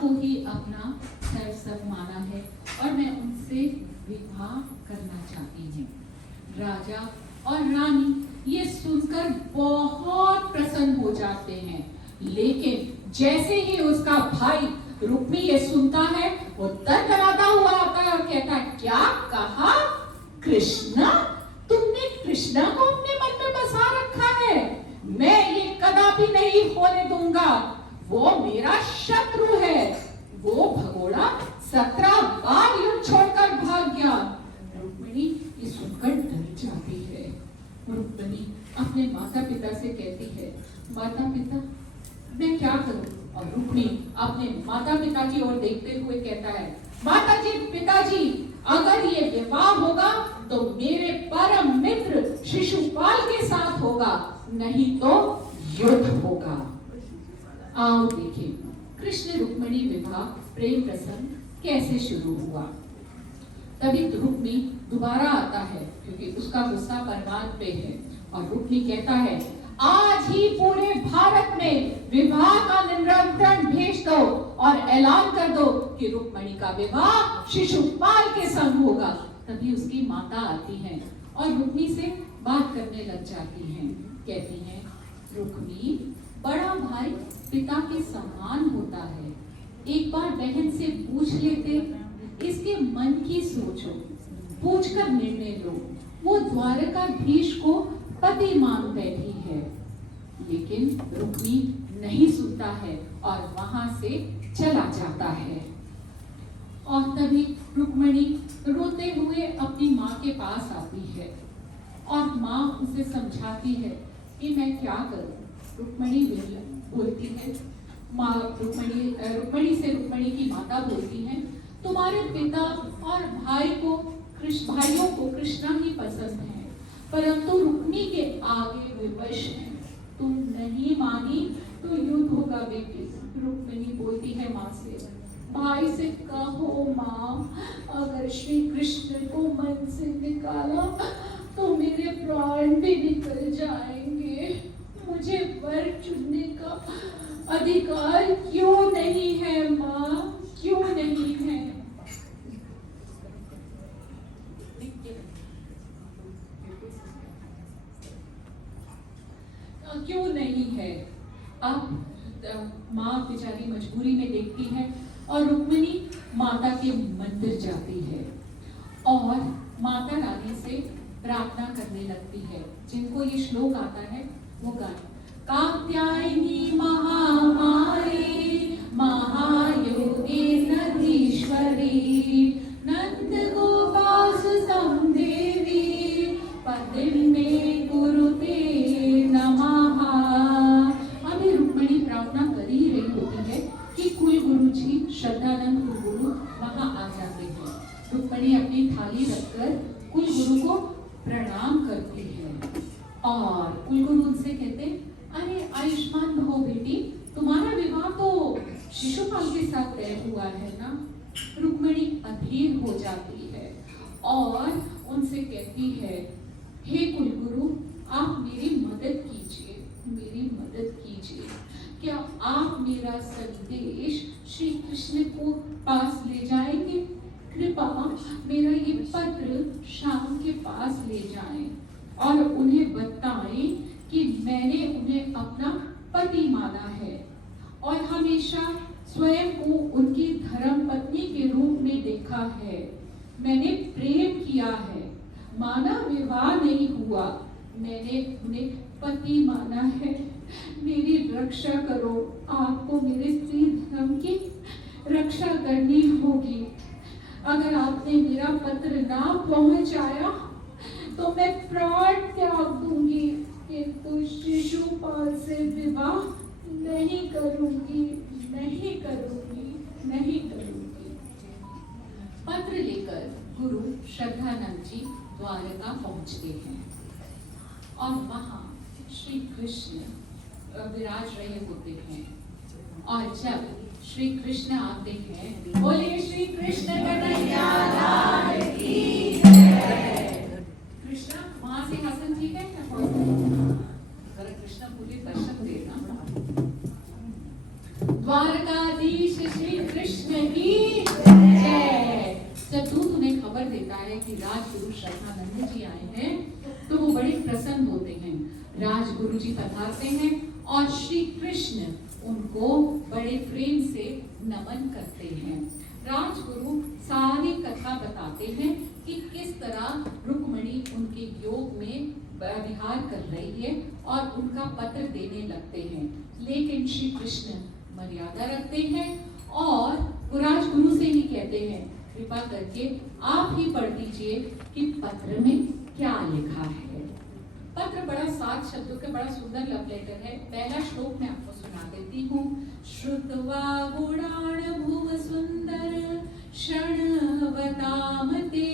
को ही अपना सर्वस्व माना है और मैं उनसे विवाह करना चाहती हूँ। राजा और रानी ये सुनकर बहुत प्रसन्न हो जाते हैं, लेकिन जैसे ही उसका भाई रुक्मी ये सुनता है वो तड़तड़ाता हुआ आता है और कहता है, क्या कहा? कृष्णा? तुमने कृष्णा को अपने मन में बसा रखा है? मैं ये कदापि नहीं होने दूंगा। वो मेरा शत्रु है। वो भगोड़ा 17 बार युद्ध छोड़कर भाग गया। रुक्मिणी ये सुनकर डर जाती है। रुक्मिणी अपने माता पिता से कहती है, माता पिता मैं क्या करूं? और रुक्मिणी अपने माता पिता की ओर देखते हुए कहता है, माता जी पिताजी, अगर ये विवाह होगा तो मेरे परम मित्र शिशुपाल के साथ होगा, नहीं तो युद्ध होगा। आओ देखें कृष्ण रुक्मिणी विवाह प्रेम प्रसंग कैसे शुरू हुआ। तभी रुक्मी दोबारा आता है क्योंकि उसका गुस्सा परमात्मा पे है और रुक्मी कहता है, आज ही पूरे भारत में विवाह का निमंत्रण भेज दो और ऐलान कर दो कि रुक्मिणी का विवाह शिशुपाल के संग होगा। तभी उसकी माता आती है और रुक्मी से बात करने लग जाती हैं। कहती हैं, रुक्मी बड़ा भाई पिता के समान होता है, एक बार बहन से पूछ लेते, इसके मन की सोचो, पूछकर निर्णय लो। वो द्वारकाधीश को पति मान बैठी है। लेकिन रुक्मी नहीं सुनता है और वहां से चला जाता है। और तभी रुक्मिणी रोते हुए अपनी माँ के पास आती है और माँ उसे समझाती है कि मैं क्या करूं। रुक्मिणी बोलती है, माँ रुक्मिणी से रुक्मिणी की माता बोलती है, तुम्हारे पिता और भाइयों को कृष्णा ही पसंद है, परंतु रुक्मी के आगे विवश है। तुम नहीं मानी तो युद्ध होगा बेटी। रुक्मिणी बोलती है माँ से, भाई से कहो माँ, अगर श्री कृष्ण को मन से निकाला तो मेरे प्राण भी निकल जाएंगे। मुझे वर चुनने का अधिकार क्यों नहीं है माँ, क्यों नहीं है? क्यों नहीं है? अब माँ बेचारी मजबूरी में देखती है और रुक्मिणी माता के मंदिर जाती है और माता रानी से प्रार्थना करने लगती है। जिनको ये श्लोक आता है वो गाएं। कात्यायनी महामारी महायोगी नदीश्वरी नंद गोपासुतं देवी पतिं मे कुरुते नमः। अभी रुक्मिणी प्रार्थना कर ही रही होती है कि कुल गुरु जी श्रद्धानंद कुल गुरु वहां आ जाते हैं। रुक्मिणी अपनी थाली रखकर कुल गुरु को प्रणाम करती है और कुल गुरु उनसे कहते, अरे आयुष्मान भव बेटी, तुम्हारा विवाह तो शिशुपाल के साथ तय हुआ है ना। रुक्मिणी अधीर हो जाती है और उनसे कहती है, हे कुलगुरु आप मेरी मदद कीजिए, मेरी मदद कीजिए। क्या आप मेरा संदेश श्री कृष्ण को पास ले जाएंगे? कृपा मेरा ये पत्र श्याम के पास ले जाएं और उन्हें बताएं कि मैंने उन्हें अपना पति माना है और हमेशा स्वयं को उनकी धर्म पत्नी के रूप में देखा है। मैंने प्रेम किया है, माना विवाह नहीं हुआ, मैंने उन्हें पति माना है। मेरी रक्षा करो, आपको मेरे स्त्री धर्म की रक्षा करनी होगी। अगर आपने मेरा पत्र ना पहुंचाया तो मैं प्राण त्याग दूंगी, किंतु शिशुपाल से विवाह नहीं करूंगी, नहीं करूंगी, नहीं करूंगी। पत्र लेकर गुरु श्रद्धानंद जी द्वारका पहुंचते हैं और वहां श्री कृष्ण विराज रहे होते हैं और जब श्री कृष्ण आते हैं, बोलिए श्री कृष्ण कन्हैया लाल की जय। कृष्ण वहां से हसन ठीक है क्या? कृष्ण पूरे दर्शन देना। द्वारकाधीश श्री देता है कि राजगुरु श्रद्धानंद जी आए हैं, तो वो बड़े प्रसन्न होते हैं। राजगुरु जी पधारते हैं और श्री कृष्ण उनको बड़े प्रेम से नमन करते हैं। राजगुरु सारी कथा बताते हैं कि किस तरह रुक्मिणी उनके योग में विहार कर रही है और उनका पत्र देने लगते हैं, लेकिन श्री कृष्ण मर्यादा रखते हैं और वो राजगुरु से ही कहते हैं, कृपा करके आप ही पढ़ दीजिए कि पत्र में क्या लिखा है। पत्र बड़ा 7 शब्दों के बड़ा सुंदर लव लेटर है। पहला श्लोक मैं आपको सुना देती हूँ। श्रुत्वा गुणान् भुव सुंदर क्षणवताम ते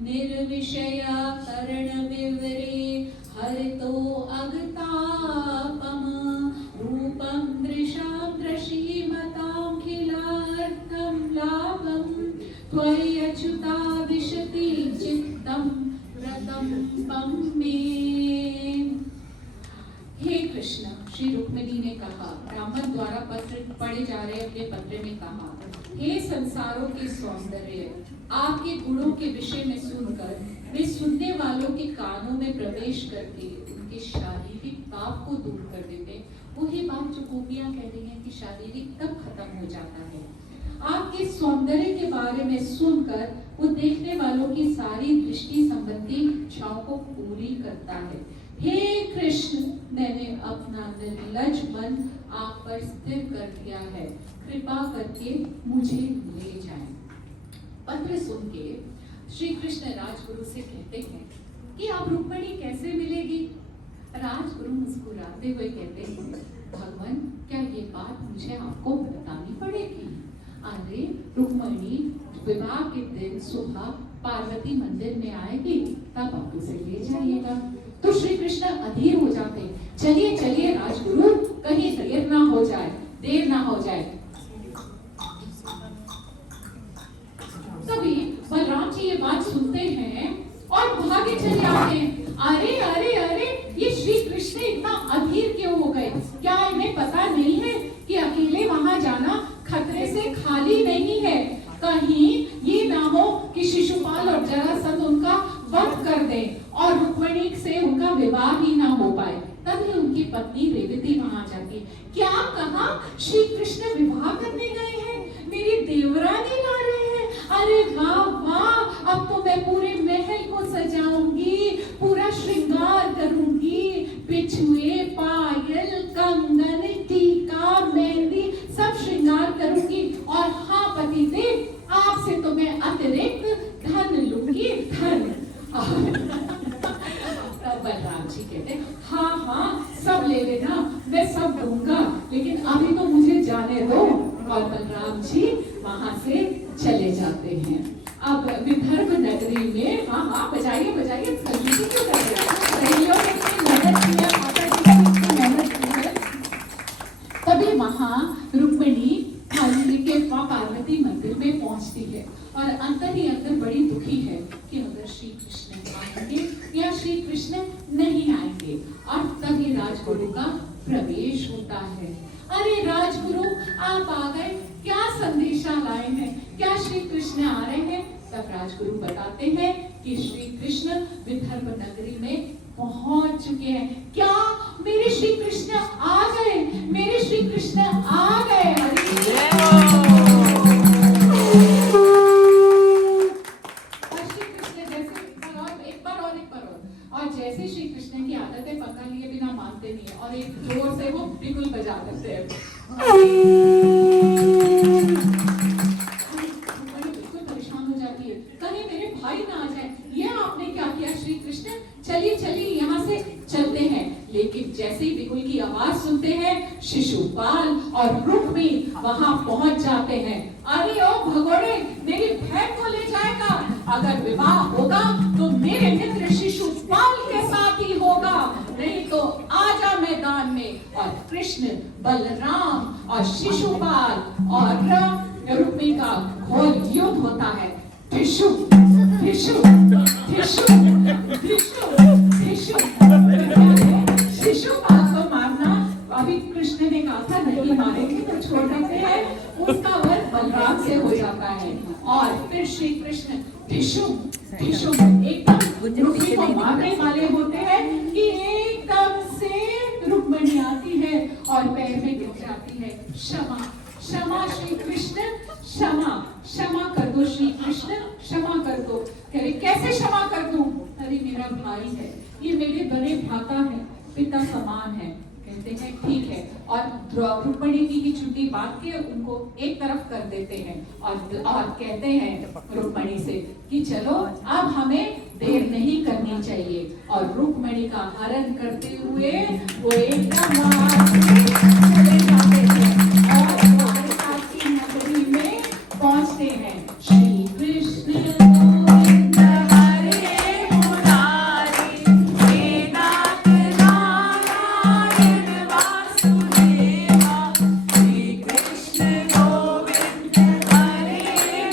निर्विषया कर्ण विवरे हरितो अगतापम रूपम दृशां दृशीमतां खिलार्थं लाभं त्वयि अच्युता विशति चित्तं व्रतं पं मे। हे कृष्ण, श्री रुक्मिणी ने कहा, ब्राह्मण द्वारा पत्र पढ़े जा रहे अपने पत्र में कहा, हे संसारों के सौंदर्य, आपके गुणों के विषय में सुनकर वे सुनने वालों के कानों में प्रवेश करके उनके शारीरिक पाप को दूर कर देते। वही बात जो गोपियां कह रही हैं कि शारीरिक तब खत्म हो जाता है। आपके सौंदर्य के बारे में सुनकर वो देखने वालों की सारी दृष्टि संबंधी इच्छाओं को पूरी करता है। हे कृष्ण, मैंने अपना निर्लज मन आप पर स्थिर कर दिया है, कृपा करके मुझे ले जाएं। पत्र सुन के श्री कृष्ण राजगुरु से कहते हैं कि अब रुक्मिणी कैसे मिलेगी। राजगुरु मुस्कुराते हुए कहते हैं, भगवान, क्या ये बात मुझे आपको बतानी पड़ेगी? अरे रुक्मिणी विवाह के दिन सुबह पार्वती मंदिर में आएगी, तब आप उसे ले जाइएगा। तो श्री कृष्ण अधीर हो जाते, चलिए चलिए राजगुरु, कहीं देर ना हो जाए, देर ना हो जाए। तभी बलराम जी ये बात सुनते हैं और भागे चले आते हैं। अरे अरे अरे, ये श्री कृष्ण इतना अधीर क्यों हो गए? क्या इन्हें पता नहीं है कि अकेले वहां जाना खतरे से खाली नहीं है? कहीं ये ना हो कि शिशुपाल और जरासंध उनका वध कर दें और रुक्मिणी से उनका विवाह ही ना हो पाए। तभी उनकी पत्नी रेवती वहां जाती, क्या कहा? श्री कृष्ण विवाह करने गए हैं, मेरी देवरानी ला रहे हैं। अरे वाह वाह, अब तो मैं पूरे महल को सजाऊंगी, पूरा श्रृंगार करूंगी, बिछुए, पायल, कंगन, टीका, मेहंदी, सब श्रृंगार करूंगी। और हाँ पतिदेव, आपसे तो मैं अतिरिक्त धन लूंगी, धन। बलराम जी कहते, हाँ हाँ सब ले लेना, मैं सब दूंगा, लेकिन अभी तो मुझे जाने दो। और बलराम जी वहां से चले जाते हैं। अब विदर्भ नगरी में, हाँ हाँ बजाइए बजाइए, क्यों कर रहे हैं? तभी वहां रुक्मिणी के पार्वती मंदिर में पहुंचती है और अंदर ही अंदर बड़ी दुखी है कि अगर श्री कृष्ण आएंगे या श्री कृष्ण नहीं आएंगे। और तभी राजगुरु का प्रवेश होता है। अरे राजगुरु, आप आ गए, क्या संदेशा लाए हैं? क्या श्री कृष्ण आ रहे हैं? तब राजगुरु बताते हैं कि श्री कृष्ण विदर्भ नगरी में पहुंच चुके हैं। क्या मेरे श्री कृष्ण आ गए? मेरे श्री कृष्ण आ गए। और जैसे श्री कृष्ण की आदत है, पंगा लिए बिना मानते नहीं है और एक जोर से वो बिगुल बजा करते हैं। बिल्कुल परेशान हो जाती है, कहीं मेरे भाई ना आ जाए। ये आपने क्या किया श्री कृष्ण? चलिए चलिए यहाँ से चलते हैं। लेकिन जैसे ही बिगुल की आवाज सुनते हैं, शिशुपाल और रुक्मी वहां पहुंच जाते हैं। अरे ओ भगोड़े, मेरी बहन को ले जाएगा। अगर विवाह होगा तो मेरे मित्र शिशुपाल के साथ ही होगा, नहीं तो आजा मैदान में। और कृष्ण, बलराम और शिशुपाल और रुक्मी का घोर युद्ध होता है। धिशु धिशु धिशु धिशु धिशु। शिशुपाल को मारना अभी कृष्ण ने कहा था नहीं मारेंगे तो छोड़ देते हैं, उसका वध बलराम से हो जाता है। और फिर श्री कृष्ण टिशुम एकदम रुक्मिणी को मारने वाले होते हैं कि एकदम से रुक्मिणी आती है और पैर में गिर जाती है। क्षमा क्षमा श्री कृष्ण, क्षमा क्षमा कर दो श्री कृष्ण, क्षमा कर दो। कह रहे कैसे क्षमा कर दूं? अरे मेरा भाई है, ये मेरे बड़े भ्राता है, पिता समान है। कहते हैं ठीक है, और रुक्मिणी की चुंडी बांध के उनको एक तरफ कर देते हैं और कहते हैं रुक्मिणी से कि चलो अब हमें देर नहीं करनी चाहिए। और रुक्मिणी का हरण करते हुए वो एकदम चले जाते हैं और द्वारका की नगरी में पहुंचते हैं। श्री कृष्ण गोविंद हरे मुरारी, हे नाथ नारायण वासुदेवा। श्री कृष्ण गोविंद हरे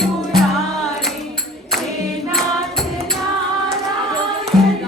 मुरारी, हे नाथ नारायण